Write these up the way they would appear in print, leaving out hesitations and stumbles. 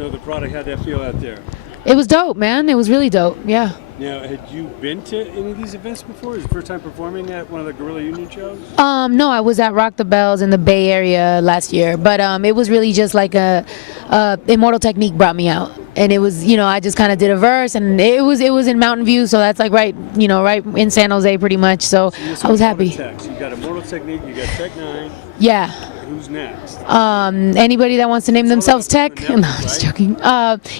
know the product. How'd that feel out there? It was dope, man. It was really dope. Yeah. Now, had you been to any of these events before? Is it your first time performing at one of the Gorilla Union shows? No, I was at Rock the Bells in the Bay Area last year, but it was really just like Immortal Technique brought me out, and it was, you know, I just kind of did a verse, and it was in Mountain View, so that's like right in San Jose pretty much. So I was happy. You got Immortal Technique, you got TECH N9NE. Yeah. Who's next? Anybody that wants to name themselves tech? No, I'm just joking.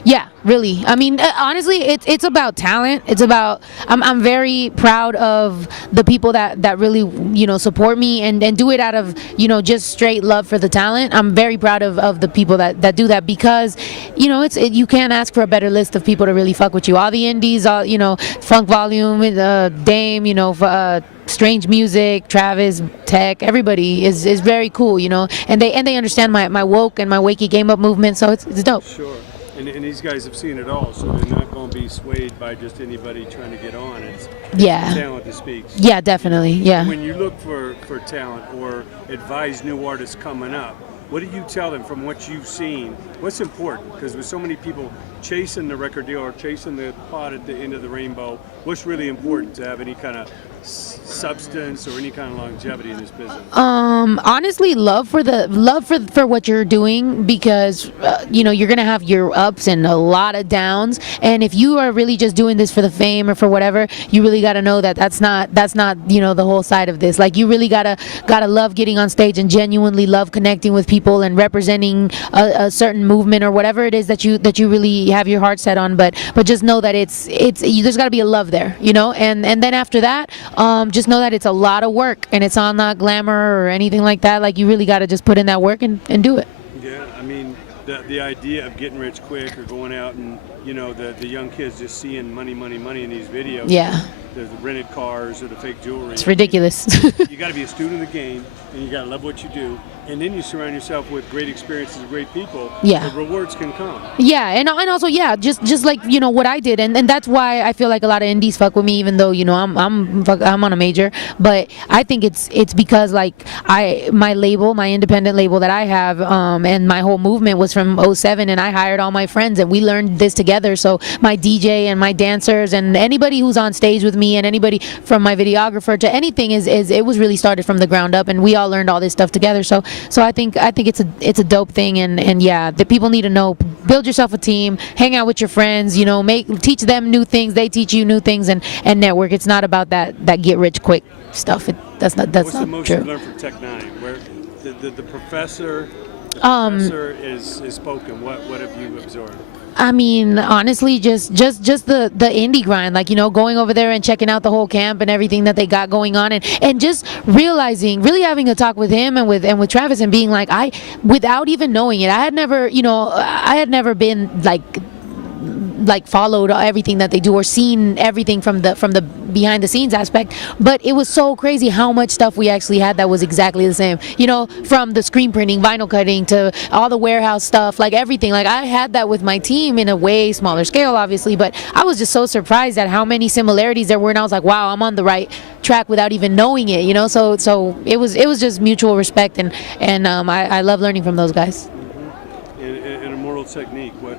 Yeah, really. I mean, honestly, it's about talent. It's about I'm very proud of the people that really, you know, support me and do it out of, you know, just straight love for the talent. I'm very proud of the people that do that, because, you know, you can't ask for a better list of people to really fuck with you. All the indies, all, you know, Funk Volume, Dame, you know, Strange Music, Travis, Tech, everybody is very cool, you know, and they understand my woke and my wakey game up movement, so it's dope. Sure, and these guys have seen it all, so they're not going to be swayed by just anybody trying to get on. It's talent that speaks. Yeah, definitely. Yeah. When you look for talent or advise new artists coming up, what do you tell them from what you've seen? What's important? Because with so many people chasing the record deal or chasing the pot at the end of the rainbow, what's really important to have any kind of substance or any kind of longevity in this business? Honestly, love for what you're doing, because you know, you're gonna have your ups and a lot of downs, and if you are really just doing this for the fame or for whatever, you really got to know that that's not you know, the whole side of this. Like, you really gotta love getting on stage and genuinely love connecting with people and representing a certain movement or whatever it is that you really have your heart set on. But just know that there's got to be a love there, you know, and then after that, just know that it's a lot of work, and it's not glamour or anything like that. Like, you really got to just put in that work and do it. Yeah, I mean, the idea of getting rich quick or going out and, you know, the young kids just seeing money in these videos. Yeah. The rented cars or the fake jewelry. It's ridiculous. You got to be a student of the game, and you got to love what you do, and then you surround yourself with great experiences and great people. Yeah. The rewards can come. Yeah, and also, yeah, just like, you know, what I did, and that's why I feel like a lot of indies fuck with me, even though, you know, I'm on a major. But I think it's because, like, my label, my independent label that I have, and my whole movement was from '07, and I hired all my friends, and we learned this together. So my DJ and my dancers and anybody who's on stage with me, and anybody from my videographer to anything, it was really started from the ground up, and we all learned all this stuff together. So I think it's a dope thing, and yeah, the people need to know, build yourself a team, hang out with your friends, you know, teach them new things, they teach you new things, and network. It's not about that get rich quick stuff. That's not What's the not most true. you learned from TECH N9NE? Where the professor is spoken. What have you absorbed? I mean, honestly, just the indie grind, like, you know, going over there and checking out the whole camp and everything that they got going on, and just realizing, really having a talk with him and with Travis, and being like, without even knowing it, I had never been like followed everything that they do or seen everything from the behind the scenes aspect, but it was so crazy how much stuff we actually had that was exactly the same, you know, from the screen printing, vinyl cutting, to all the warehouse stuff, like everything. Like, I had that with my team in a way smaller scale, obviously, but I was just so surprised at how many similarities there were, and I was like, wow, I'm on the right track without even knowing it, you know. So it was just mutual respect, and I love learning from those guys. In Immortal Technique, what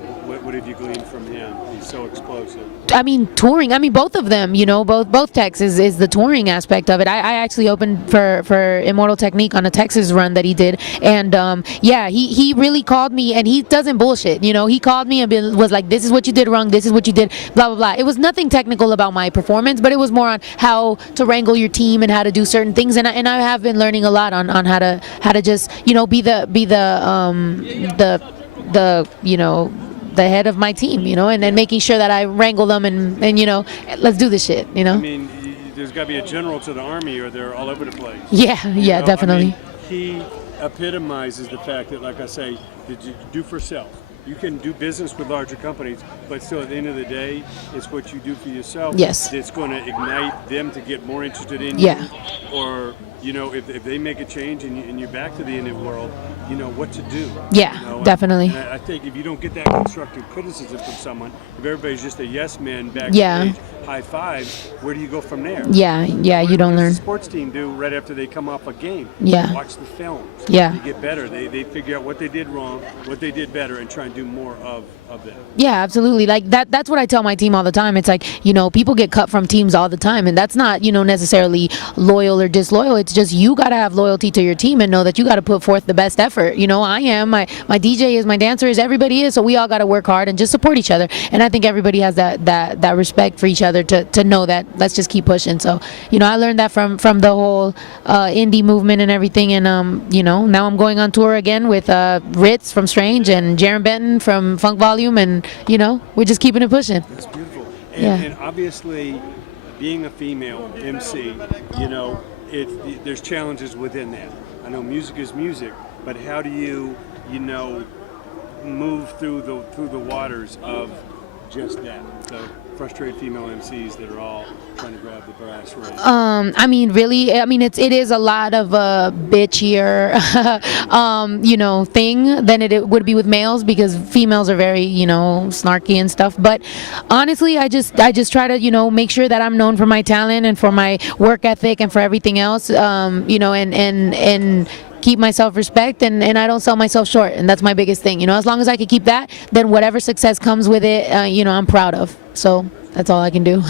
have you gleaned from him? He's so explosive. I mean, touring. I mean, both of them. You know, both Techs is the touring aspect of it. I actually opened for Immortal Technique on a Texas run that he did, and yeah, he really called me, and he doesn't bullshit. You know, he called me and was like, "This is what you did wrong. This is what you did." Blah blah blah. It was nothing technical about my performance, but it was more on how to wrangle your team and how to do certain things. And I have been learning a lot on how to just, you know, be the you know, the head of my team, you know, and then making sure that I wrangle them and you know, let's do this shit, you know. I mean, there's got to be a general to the army, or they're all over the place. Yeah, yeah, know? definitely. I mean, he epitomizes the fact that, like I say, that you do for self. You can do business with larger companies, but still at the end of the day, it's what you do for yourself. Yes. It's going to ignite them to get more interested in Yeah. you, or you know, if they make a change and you're back to the indie world, you know what to do. Yeah, you know? definitely. And I think if you don't get that constructive criticism from someone, if everybody's just a yes man backstage, Yeah. high five, where do you go from there? Yeah, you don't What does learn. the sports team do right after they come off a game? Yeah. Watch the films. Yeah. They get better. They figure out what they did wrong, what they did better, and try and do more of that. Yeah, absolutely. Like that's what I tell my team all the time. It's like, you know, people get cut from teams all the time, and that's not, you know, necessarily loyal or disloyal. It's just you got to have loyalty to your team and know that you got to put forth the best effort. You know, I am, my DJ is, my dancer is, everybody is, so we all got to work hard and just support each other. And I think everybody has that respect for each other to know that let's just keep pushing. So, you know, I learned that from the whole indie movement and everything. And you know, now I'm going on tour again with Ritz from Strange and Jaron Benton from Funk Volume, and you know, we're just keeping it pushing. That's beautiful. Yeah. And obviously, being a female MC, you know, there's challenges within that. I know music is music, but how do you know, move through the waters of just that? The frustrated female MCs that are all trying to grab the brass ring. I mean, really, I mean, it is a lot of a bitchier, you know, thing than it would be with males, because females are very, you know, snarky and stuff. But honestly, I just try to, you know, make sure that I'm known for my talent and for my work ethic and for everything else, you know, and keep my self-respect, and I don't sell myself short, and that's my biggest thing. You know, as long as I can keep that, then whatever success comes with it, you know, I'm proud of. So that's all I can do.